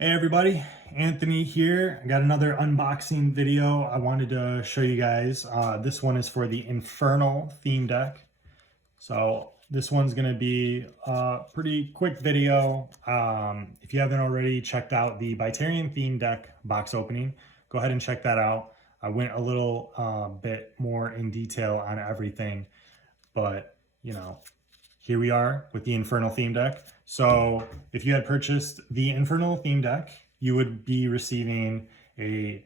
Hey everybody, Anthony here. I got another unboxing video I wanted to show you guys. This one is for the Infernal Theme Deck. So this one's going to be a pretty quick video. If you haven't already checked out the Bitarian Theme Deck box opening, go ahead and check that out. I went a little bit more in detail on everything, but here we are with the Infernal Theme Deck. So if you had purchased the Infernal Theme Deck, you would be receiving a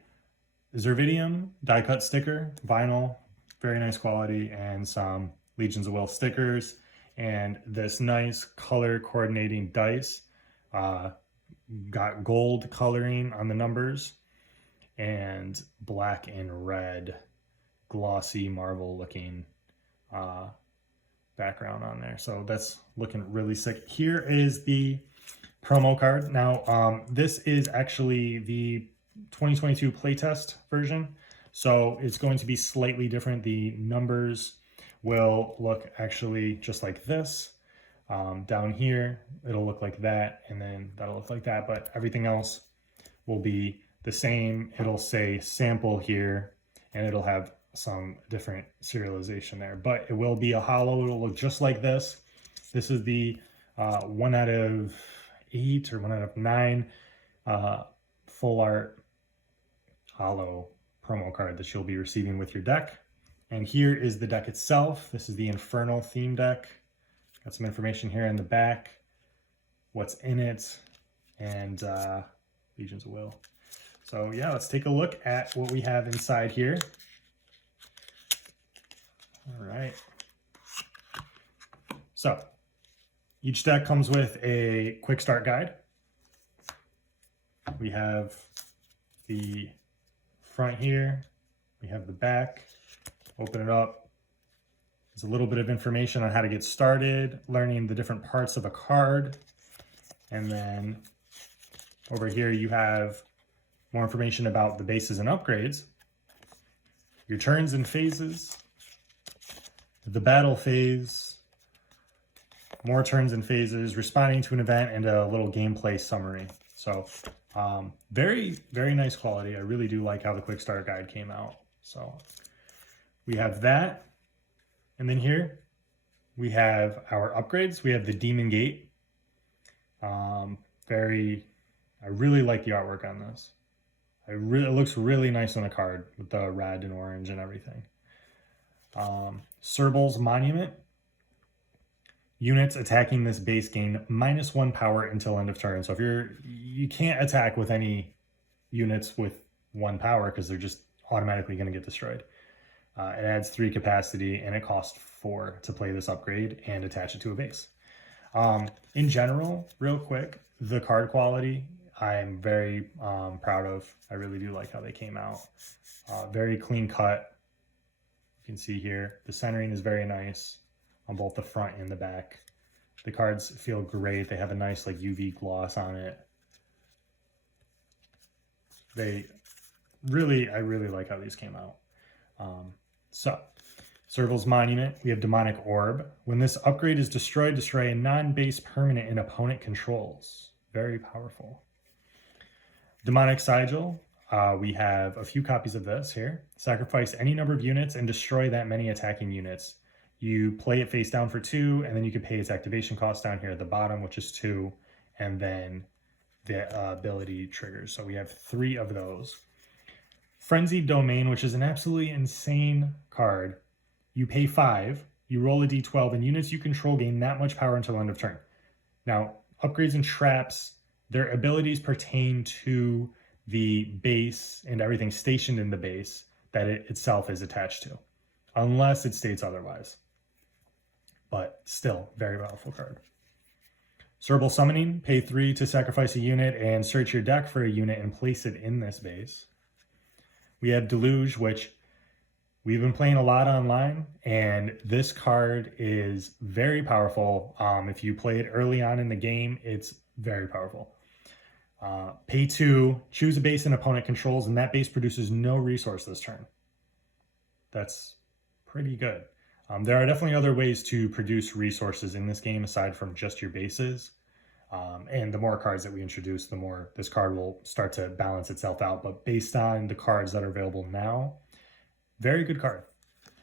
Zervidium die cut sticker, vinyl, very nice quality, and some Legions of Will stickers, and this nice color coordinating dice. Got gold coloring on the numbers and black and red glossy marble looking background on there. So that's looking really sick. Here is the promo card. Now, this is actually the 2022 playtest version. So it's going to be slightly different. The numbers will look actually just like this. Down here, it'll look like that, and then that'll look like that, but everything else will be the same. It'll say sample here, and it'll have some different serialization there, but it will be a holo. It'll look just like this. This is the 1 out of 8 or 1 out of 9 full art holo promo card that you'll be receiving with your deck. And here is the deck itself. This is the Infernal Theme Deck. Got some information here in the back, what's in it, and Legions of Will. So yeah, let's take a look at what we have inside here. All right. So each deck comes with a quick start guide. We have the front here. We have the back. Open it up. There's a little bit of information on how to get started, learning the different parts of a card. And then over here you have more information about the bases and upgrades, your turns and phases, the battle phase, more turns and phases, responding to an event, and a little gameplay summary. So very, very nice quality. I really do like how the quick start guide came out. So we have that. And then here we have our upgrades. We have the Demon Gate. I really like the artwork on this. It looks really nice on the card with the red and orange and everything. Servo's Monument. Units attacking this base gain -1 power until end of turn. So if you can't attack with any units with 1 power because they're just automatically going to get destroyed. It adds 3 capacity, and it costs 4 to play this upgrade and attach it to a base. In general, real quick, the card quality I'm very proud of. I really do like how they came out. Very clean cut. You can see here the centering is very nice on both the front and the back. The cards feel great. They have a nice like UV gloss on it. I really like how these came out. So, Servo's Monument, we have Demonic Orb. When this upgrade is destroyed, destroy a non-base permanent an opponent controls. Very powerful. Demonic Sigil, we have a few copies of this here. Sacrifice any number of units and destroy that many attacking units. You play it face down for 2, and then you can pay its activation cost down here at the bottom, which is 2, and then the ability triggers. So we have 3 of those. Frenzied Domain, which is an absolutely insane card. You pay 5, you roll a d12, and units you control gain that much power until end of turn. Now, upgrades and traps, their abilities pertain to the base and everything stationed in the base that it itself is attached to, unless it states otherwise. But still, very powerful card. Cerebral Summoning, pay 3 to sacrifice a unit and search your deck for a unit and place it in this base. We have Deluge, which we've been playing a lot online, and this card is very powerful. If you play it early on in the game, it's very powerful. Pay 2, choose a base an opponent controls, and that base produces no resource this turn. That's pretty good. There are definitely other ways to produce resources in this game aside from just your bases. And the more cards that we introduce, the more this card will start to balance itself out. But based on the cards that are available now, very good card.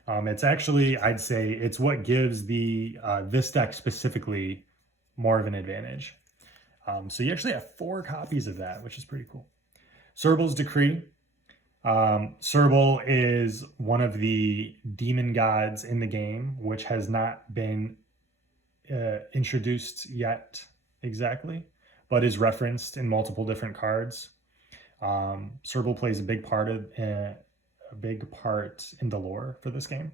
It's actually, I'd say, it's what gives the this deck specifically more of an advantage. So you actually have 4 copies of that, which is pretty cool. Servo's Decree. Servo is one of the demon gods in the game, which has not been introduced yet exactly, but is referenced in multiple different cards. Servo plays a big part in the lore for this game.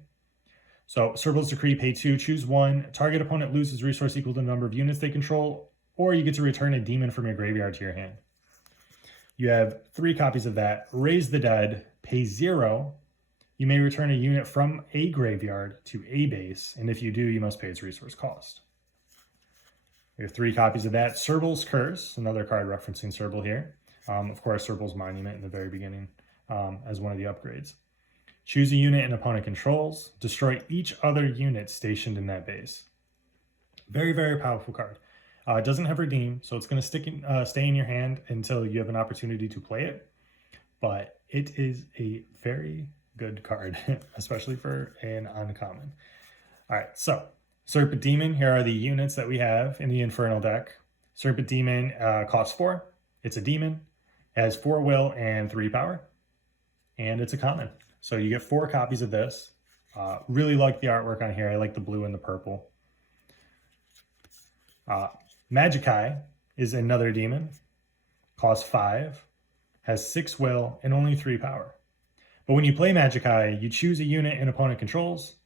So Servo's Decree, pay 2, choose 1. Target opponent loses resource equal to the number of units they control, or you get to return a demon from your graveyard to your hand. You have 3 copies of that. Raise the Dead, pay 0. You may return a unit from a graveyard to a base, and if you do, you must pay its resource cost. You have 3 copies of that. Servo's Curse, another card referencing Servo here. Of course, Servo's Monument in the very beginning as one of the upgrades. Choose a unit an opponent controls. Destroy each other unit stationed in that base. Very, very powerful card. It doesn't have redeem, so it's going to stay in your hand until you have an opportunity to play it. But it is a very good card, especially for an uncommon. All right, so Serpent Demon. Here are the units that we have in the Infernal deck. Serpent Demon costs 4. It's a demon. It has 4 will and 3 power. And it's a common. So you get 4 copies of this. Really like the artwork on here. I like the blue and the purple. Magikai is another demon. Costs 5. Has 6 will and only 3 power. But when you play Magikai, you choose a unit an opponent controls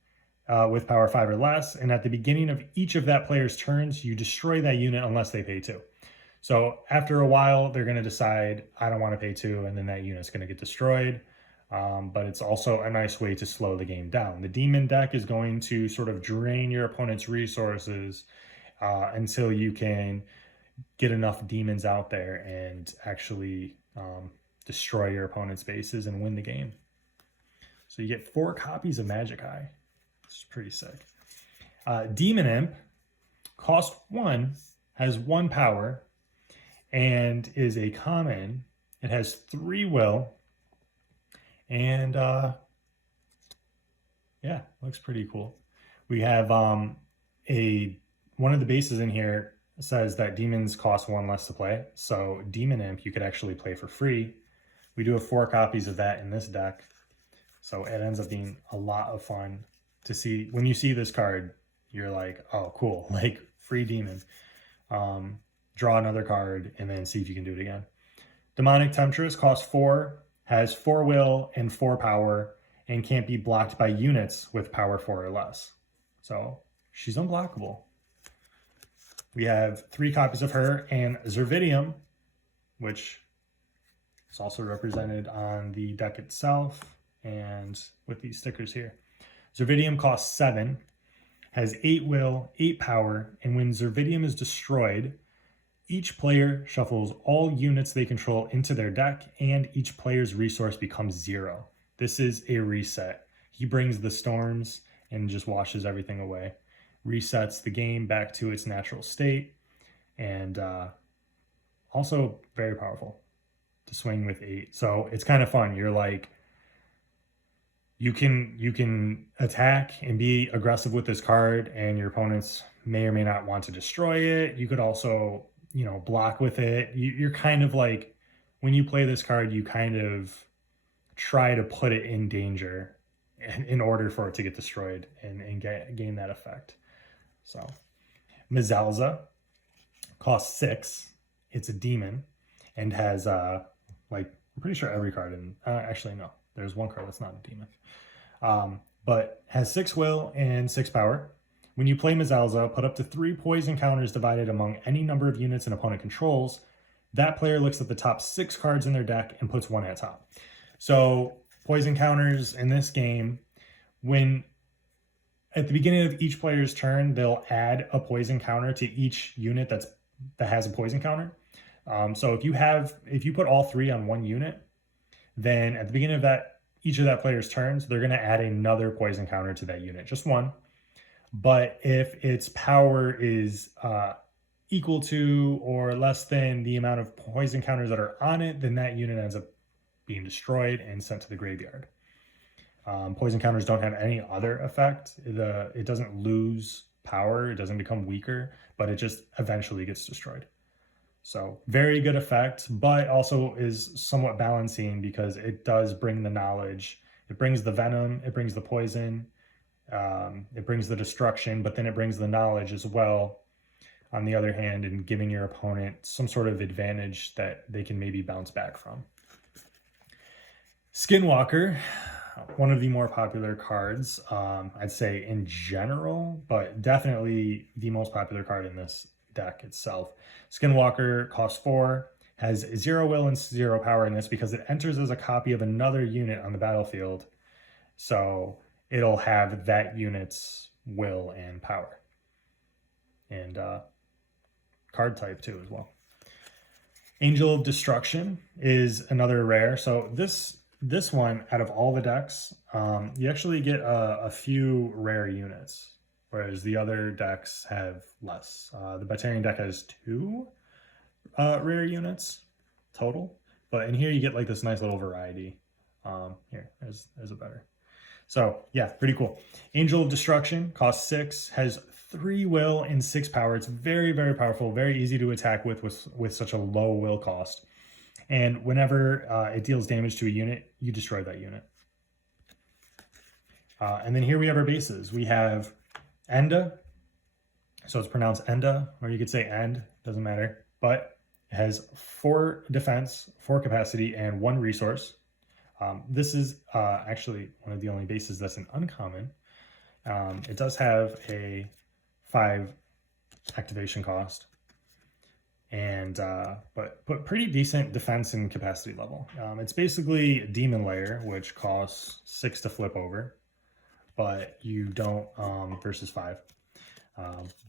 with power 5 or less. And at the beginning of each of that player's turns, you destroy that unit unless they pay 2. So after a while, they're going to decide, I don't want to pay 2, and then that unit's going to get destroyed. But it's also a nice way to slow the game down. The demon deck is going to sort of drain your opponent's resources until you can get enough demons out there and actually destroy your opponent's bases and win the game. So you get 4 copies of Magikai. It's pretty sick. Demon Imp, cost 1, has 1 power, and is a common. It has 3 will. And yeah, looks pretty cool. We have one of the bases in here says that demons cost 1 less to play. So Demon Imp you could actually play for free. We do have 4 copies of that in this deck. So it ends up being a lot of fun to see. When you see this card, you're like, oh, cool, like free demon. Draw another card and then see if you can do it again. Demonic Temptress costs 4. Has 4 will and 4 power, and can't be blocked by units with power 4 or less. So she's unblockable. We have 3 copies of her, and Zervidium, which is also represented on the deck itself and with these stickers here. Zervidium costs 7, has 8 will, 8 power, and when Zervidium is destroyed, each player shuffles all units they control into their deck, and each player's resource becomes 0. This is a reset. He brings the storms and just washes everything away. Resets the game back to its natural state, and also very powerful to swing with 8. So it's kind of fun. You're like, you can attack and be aggressive with this card, and your opponents may or may not want to destroy it. You could also, block with it. You're kind of like, when you play this card, you kind of try to put it in danger in order for it to get destroyed and gain that effect. So Mzalza costs 6. It's a demon and has I'm pretty sure every card in actually no, there's one card that's not a demon, but has 6 will and 6 power. When you play Mzalza, put up to 3 poison counters divided among any number of units an opponent controls. That player looks at the top 6 cards in their deck and puts 1 at top. So poison counters in this game, when at the beginning of each player's turn, they'll add a poison counter to each unit that has a poison counter. So if you put all 3 on 1 unit, then at the beginning of each of that player's turns, they're going to add another poison counter to that unit, just 1. But if its power is equal to or less than the amount of poison counters that are on it, then that unit ends up being destroyed and sent to the graveyard. Poison counters don't have any other effect. It doesn't lose power, it doesn't become weaker, but it just eventually gets destroyed. So very good effect, but also is somewhat balancing because it does bring the knowledge. It brings the venom, it brings the poison, it brings the destruction, but then it brings the knowledge as well, on the other hand, and giving your opponent some sort of advantage that they can maybe bounce back from. Skinwalker, one of the more popular cards, I'd say in general, but definitely the most popular card in this deck itself. Skinwalker costs 4, has 0 will and 0 power in this because it enters as a copy of another unit on the battlefield. So it'll have that unit's will and power. And card type too as well. Angel of Destruction is another rare. So this one, out of all the decks, you actually get a few rare units, whereas the other decks have less. The Batarian deck has 2 rare units total, but in here you get like this nice little variety. Here, there's a better. So yeah, pretty cool. Angel of Destruction costs 6, has 3 will and 6 power. It's very, very powerful, very easy to attack with such a low will cost. And whenever it deals damage to a unit, you destroy that unit. And then here we have our bases. We have Enda, so it's pronounced Enda, or you could say End, doesn't matter. But it has 4 defense, 4 capacity, and 1 resource. This is actually one of the only bases that's an uncommon. It does have a 5 activation cost, and but pretty decent defense and capacity level. It's basically Demon Lair, which costs 6 to flip over, but you don't versus 5.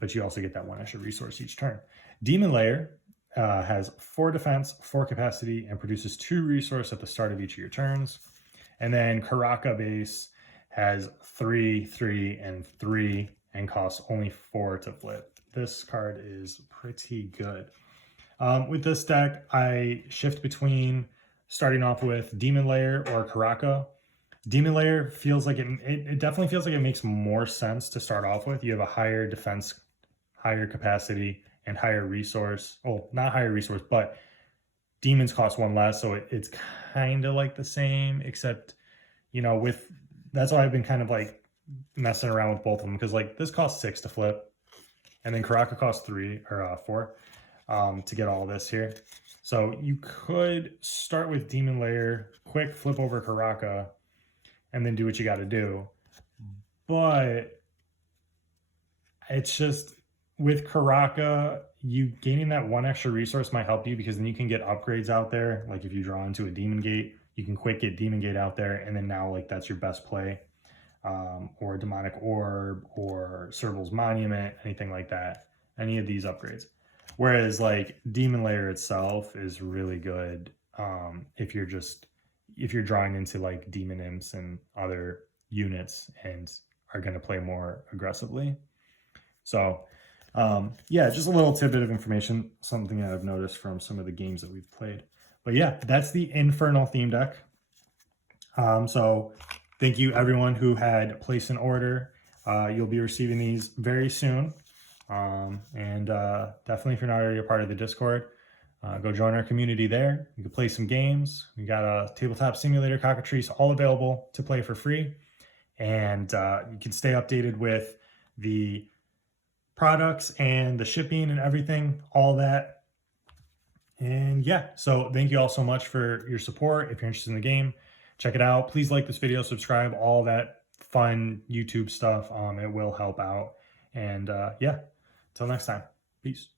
But you also get that 1 extra resource each turn. Demon Lair has 4 defense, 4 capacity, and produces 2 resource at the start of each of your turns. And then Karaka base has 3, 3, and 3, and costs only 4 to flip. This card is pretty good. With this deck, I shift between starting off with Demon Lair or Karaka. Demon Lair feels like it definitely feels like it makes more sense to start off with. You have a higher defense, higher capacity, and higher resource. Oh, not higher resource, but demons cost 1 less, so it's kind of like the same, except, you know, that's why I've been kind of like messing around with both of them, because like this costs 6 to flip, and then Karaka costs 3 or 4 to get all this here. So you could start with Demon Lair, quick flip over Karaka, and then do what you got to do. But it's just, with Karaka, you gaining that 1 extra resource might help you, because then you can get upgrades out there. Like if you draw into a Demon Gate, you can quick get Demon Gate out there, and then now like that's your best play. Or Demonic Orb, or Servo's Monument, anything like that. Any of these upgrades. Whereas like Demon Lair itself is really good if you're drawing into like Demon Imps and other units and are going to play more aggressively. So yeah, just a little tidbit of information, something that I've noticed from some of the games that we've played. But yeah, that's the Infernal Theme Deck. So thank you everyone who had placed an order. You'll be receiving these very soon. And definitely, if you're not already a part of the Discord, go join our community there. You can play some games. We got a tabletop simulator, cockatrice, all available to play for free. And you can stay updated with the products and the shipping and everything, all that. And yeah, so thank you all so much for your support. If you're interested in the game, check it out. Please like this video, subscribe, all that fun YouTube stuff. It will help out. And yeah, until next time, peace.